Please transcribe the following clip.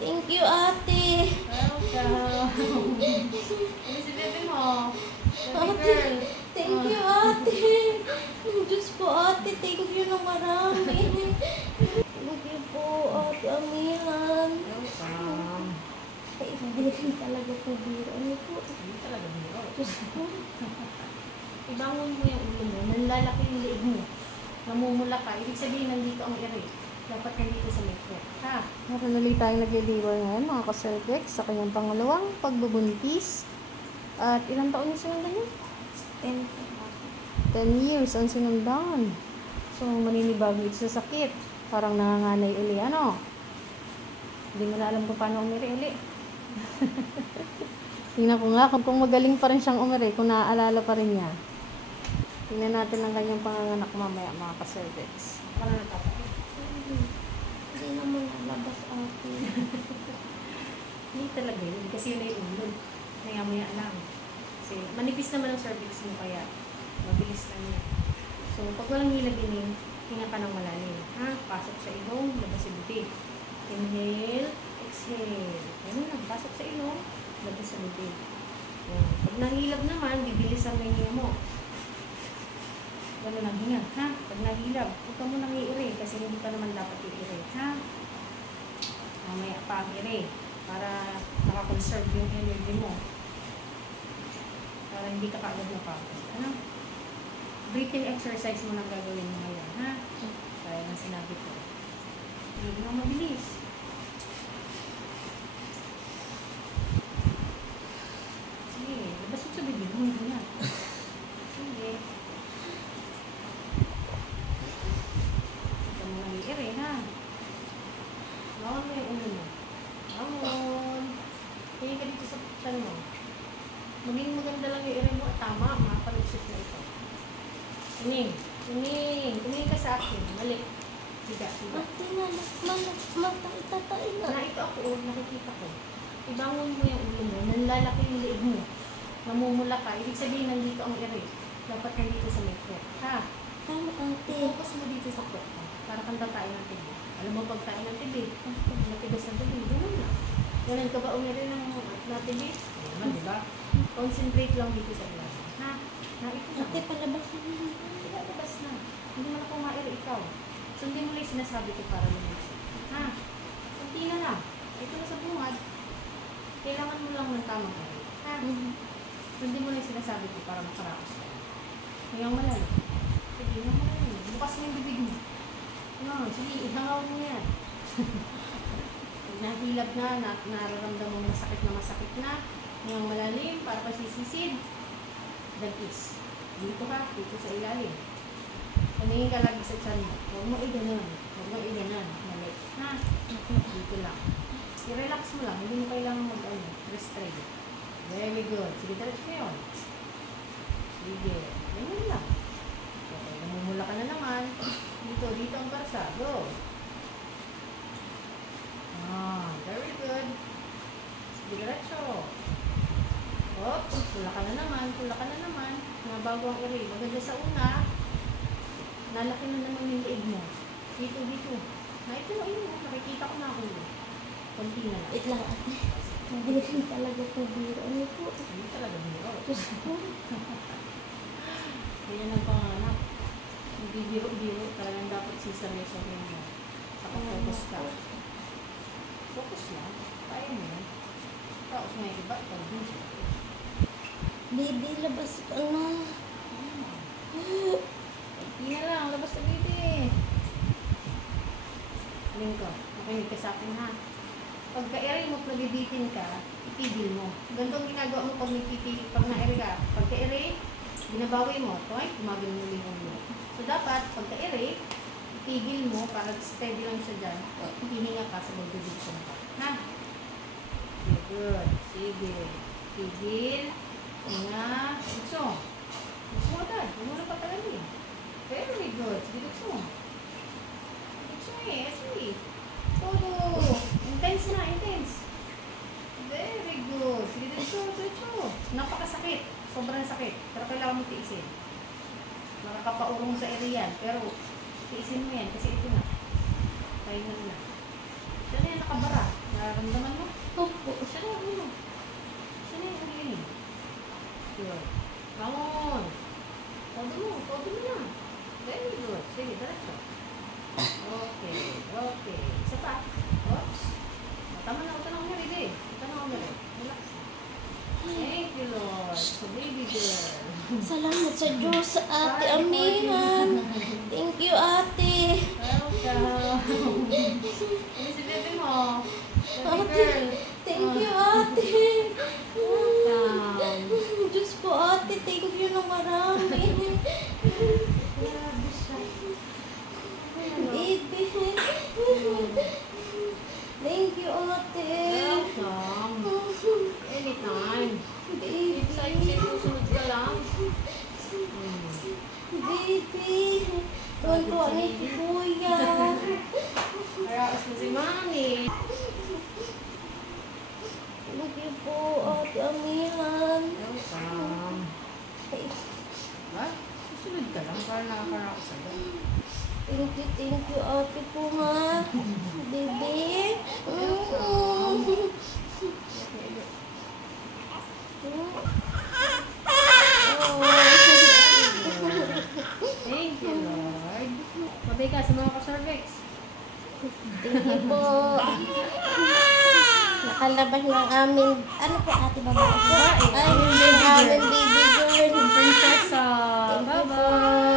Thank you, ate. Welcome. Ano si bebe mo? Baby Ate, girl. thank you, ate. Diyos po, ate. Thank you na marami. Thank you po, ate Amihan. Welcome. Ay, hindi rin talaga po biro. Ano po? Hindi talaga biro. Diyos po. Ibangon mo yung ulo mo. Nanlalaki yung leeg mo. Namumula ka. Ibig sabihin, nandito ang ere. Dapat nandito sa may foot. Ha? Meron ulit tayong nag-deliver ngayon mga ka-cervix sa kanyang pangalawang pagbubuntis. At ilang taon yung sinundan niya? 10 years ang sinundan. So, maninibago ito sa sakit. Parang nanganganay uli. Ano? Hindi mo na alam kung paano umiri uli. Tingnan ko nga kung magaling pa rin siyang umiri, kung naaalala pa rin niya. Tingnan natin ang kanyang panganganak mamaya mga ka-cervix. Para natapos. Hindi naman nalabas, ate. Hindi talaga yun. Kasi yun ay ulo. Maya-maya lang. Kasi manipis naman ang cervix mo kaya mabilis lang yan. So, pag walang hilabinin, hinga ka ng malalim. Ha? Pasok sa ilong, labas sa bibig. Inhale, exhale. Ganun lang. Pasok sa ilong, labas sa bibig. Yan. Pag nahilab naman, bibilis ang hinga mo. Ganun lang hinga. Ha? Pag nahilab, huwag ka mo nang i-ire kasi hindi ka naman dapat i-ire. Ha? Mamaya pa ang ire para nakakonserve yung energy mo. Para hindi ka kaagad napagod. Ano? Breathing exercise mo nang gagawin mo ngayon. Ha? Kaya nang sinabi ko. Hindi na mabilis. Sige, labas mo sa bibig mo. Hindi na. Sige. Ito mo nang i-ire, ha? Lawan mo yung ulo mo. Lawan. Tingin ka dito sa chan mo. Maging maganda lang yung ire mo at tama, makapalusot na ito. Tuning. Tuning. Tuning ka sa akin. Mali. Siga. Siga. Ate, matang-tatain na. Na ito ako, nakikita ko. Ibangon mo yung ulo mo. Nanlalaki yung leeg mo. Namumula ka. Ibig sabihin, nandito ang ire. Dapat nandito sa may foot. Ha? Tama, ate. Focus mo dito sa foot mo. Para kang tatayin ng tibig. Alam mo pag tayo ng tibig? Matigas ang tibig. Ganun lang. Ganun ka ba umiri ng natibig? Ganun, di ba? Concentrate lang dito sa ilas. Ha? Ito na. Ate, palabas na yun. Labas na. Hindi mo na kumairi ikaw. Sundin mo lang yung sinasabi ko para lumisip. Ha? Kunti na lang. Ito na sa bungad. Kailangan mo lang ng tamang air. Ha? Sundin mo lang yung sinasabi ko para makaraos ka. Hanggang malalim. Sige, hanggang malalim. Bukas mo yung bibig mo. No, sige, ihangaw mo yan. Nahilap na, nararamdaman mo masakit na, hanggang malalim, para pasisisid. That is, dito ka, dito sa ilalim. Paningin ka lagi sa tiyan mo. Huwag mo iganan. Huwag mo iganan. Mali. Ha? Dito lang. I-relax mo lang. Hindi mo kailangan restrain. Very good. Sige, diretso mo yun. Sige. Ganyan lang. Okay, namumula ka na naman. Dito ang parsa. Go. Very good. Sige, diretso. Oops, pula ka na naman. Mga bago ang ere. Maganda sa una, nalaki na naman yung leeg mo. Dito. Ito, nakikita ko na ako. Konti na lang. Wait lang, ate. Hindi rin talaga po biro. Ano po? Hindi talaga biro. Diyos po. Ganyan ang panganak. Hindi biro. Talagang dapat sisaryo-saryo mo. Focus ka. Focus lang. Kaya mo yan. Tapos may iba, ikaw din siya. Baby, labas ka na. Hindi na lang, labas na baby. Lingko, makinig ka sa akin ha. Pagka-ere mo, nabibitin ka, itigil mo. Ganito ang ginagawa mo pag na-ere ka. Pagka-ere, binabawi mo. Ito gumagin mo yung ulo. So dapat, pagka-ere, itigil mo para steady lang siya dyan. Hihinga ka sa magbibigyan ka. Ha? Good. Sige. Tigil. Hinga. Bukso. Bukso mo agad. Huwag mo na patagalin. Very good. Sige, bukso. Bukso Sige. Todo. Intense na. Intense. Very good. Sige, diretso. Napakasakit. Sobrang sakit. Pero kailangan mo tiisin. Makakapaurong sa area yan. Pero tiisin mo yan. Kasi ito na. Kaya na. Diyan na yan nakabara. Nararamdaman Diyos, Ate Amihan. Thank you, Ate. Welcome. Ano si bebe mo? Baby Ate, girl. thank you, Ate. Welcome. Diyos ko, Ate, thank you na marami. Grabe siya. Baby. Thank you, Ate. Welcome. Anytime. Baby. Excited, susunod ka lang. Baby. Tuwan-tuwa ni Kuya. Karaos mo si Mami. Thank you po, Ate Amihan. Welcome. What? Susunod ka lang para nakakaraos agad. Thank you, Ate po, ha. Baby. Thank you, Lord. Mabay ka sa mga ka-cervix. Thank you po. Nakalabas ng amin, ano po ate babae po? Ay, yung aming baby girl. Prinsesa. Thank you po. Bye-bye.